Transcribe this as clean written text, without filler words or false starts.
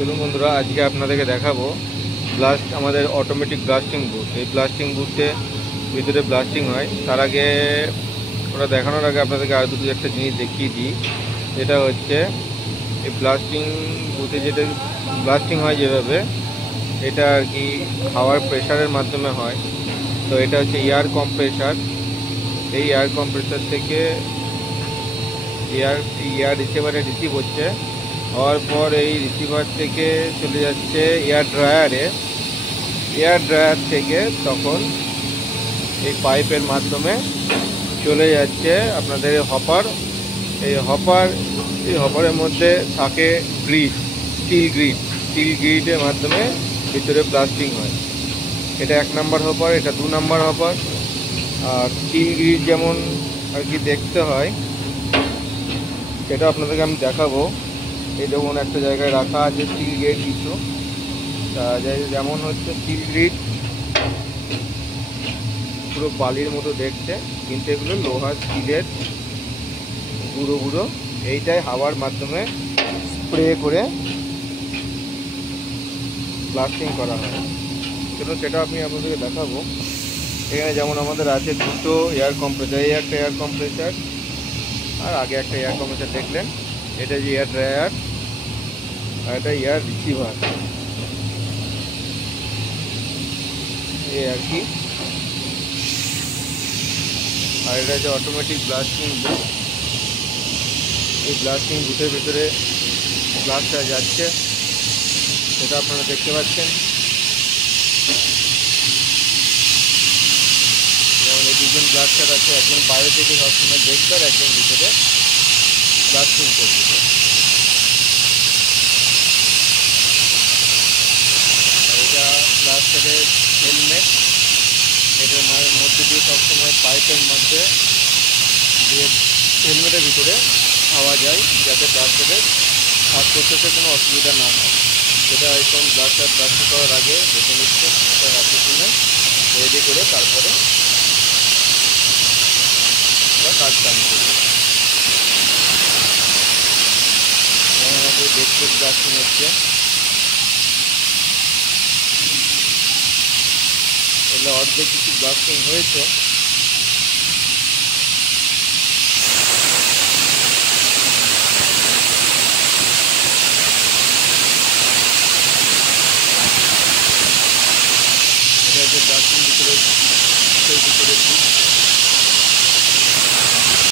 চলুন বন্ধুরা, আজকে আপনাদেরকে দেখাবো আমাদের অটোমেটিক ব্লাস্টিং বুথ। এই ব্লাস্টিং বুথে ভিতরে ব্লাস্টিং হয়। তার আগে ওরা দেখানোর আগে আপনাদেরকে আর দুটো একটা জিনিস দেখিয়ে দিই। যেটা হচ্ছে এই ব্লাস্টিং বুথে যেটা ব্লাস্টিং হয় যেভাবে, এটা আর কি হাওয়ার প্রেশারের মাধ্যমে হয়। তো এটা হচ্ছে এয়ার কম্প্রেসার। এই এয়ার কম্প্রেসার থেকে এয়ার রিসিভারে রিসিভ হচ্ছে, হওয়ার পর এই রিসিভার থেকে চলে যাচ্ছে এয়ার ড্রায়ার থেকে তখন এই পাইপের মাধ্যমে চলে যাচ্ছে আপনাদের হপার। এই হপারের মধ্যে থাকে স্টিল গ্রিডের মাধ্যমে ভিতরে ব্লাস্টিং হয়। এটা 1 নম্বর হপার, এটা 2 নম্বর হপার। আর স্টিল গ্রিড যেমন আর কি দেখতে হয়, সেটা আপনাদেরকে আমি দেখাবো। এই যেমন একটা জায়গায় রাখা আছে স্টিল গ্রিড কিছু, যেমন হচ্ছে স্টিল গ্রিড পুরো বালির মতো দেখতে, কিন্তু এগুলো লোহার স্টিলের গুঁড়ো গুঁড়ো। এইটাই হাওয়ার মাধ্যমে স্প্রে করে ব্লাস্টিং করা হয়। চলুন সেটা আমি আপনাদেরকে দেখাবো। এখানে যেমন আমাদের আছে দুটো এয়ার কম্প্রেসার, এই একটা এয়ার কম্প্রেসার আর আগে একটা এয়ার কম্প্রেসার দেখলেন। এটা যে এয়ার ড্রায়ার আর এটা এয়ার রিসিভার, এই আর কি। আর এটা যে অটোমেটিক ব্লাস্টিং বুথ। এই ব্লাস্টিং বুথের ভিতরে ব্লাস্টটা যাচ্ছে, সেটা আপনারা দেখতে পাচ্ছেন। যেমন এই দুজন ব্লাস্টার আছে, একজন বাইরে থেকে সবসময় দেখবে আর একজন ভিতরে ব্লাস্টিং করবে। এটা ব্লাস্টারের হেলমেট, এটার মধ্যে দিয়ে সবসময় পাইপের মধ্যে দিয়ে হেলমেটের ভিতরে হাওয়া যায়, যাতে ব্লাস্টারের শ্বাস প্রশ্বাসে কোনো অসুবিধা না হয়। সেটা এখন ব্লাস্টিং করার আগে দেখে নিচ্ছে, সেটা রাখি কিনে রেডি করে তারপরে কাজ চালু করবে। যেমন আমাদের দেখতে ব্লাস্টিং হচ্ছে, এগুলো অর্ধেক কিছু ব্লাস্টিং হয়েছে।